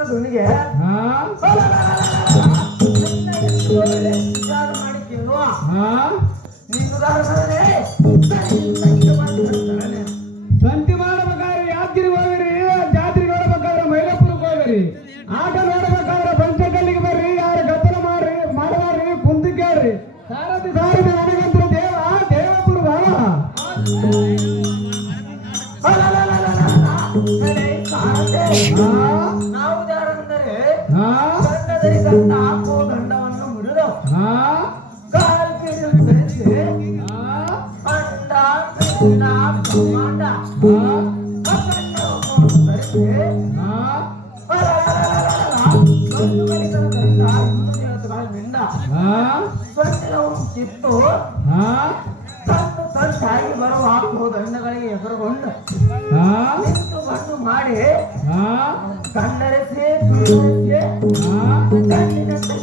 ಧ್ವನಿಗೆ ವಿಚಾರ ಮಾಡಿ ಕೇಳುವ ಸಂತಿ ಮಾಡಬೇಕಾದ್ರೆ ಯಾತ್ರಿಗೆ ಹೋಗಿರಿ, ಜಾತ್ರೆಗೆ ನೋಡ್ಬೇಕಾದ್ರೆ ಮೈಲಾಪುರಕ್ಕೆ ಹೋಗಿರಿ, ಆಟ ನೋಡ್ಬೇಕಾದ್ರೆ ಪಂಚಕಲ್ಲಿಗೆ ಬರ್ರಿ, ಯಾರು ಗದ್ದಲ ಮಾಡ್ರಿ ಮಾಡಬಾರ್ರಿ, ಕುಂದು ಕೇಳ್ರಿ. ಸಾರಥಿ ಸಾರಥಿ ನನಗಂತೂ ದೇವಪುರ ಬಾಳ ನಾವು ಯಾರಂದರೆ ಗಂಡದಲ್ಲಿ ಗಂಡ ಹಾಕುವ ಗಂಡವನ್ನು ಮುರಿದು ಕಾಲ್ ಕಿಡಿದು ಧರಿಸಿ ಅಂಡ ಪಿಂಡ ಬ್ರಹ್ಮಾಂಡ ಧರಿಸಿ ಗಂಡು ಮಲಿತರ ಗಂಡ ಇನ್ನೂ ದೇವತೆಗಳ ಮಿಂಡ ಸ್ವಚ್ಛವು ಕಿತ್ತು ತಂದು ತಂದಾಗಿ ಬರುವ ಹಾಕುವ ದಂಡಗಳಿಗೆ ಎದುರುಗೊಂಡು ನಿಂತು ಬಂದು ಮಾಡಿ ಕಂಡರಿಸಿ ಗಂಡಿನಂತೆ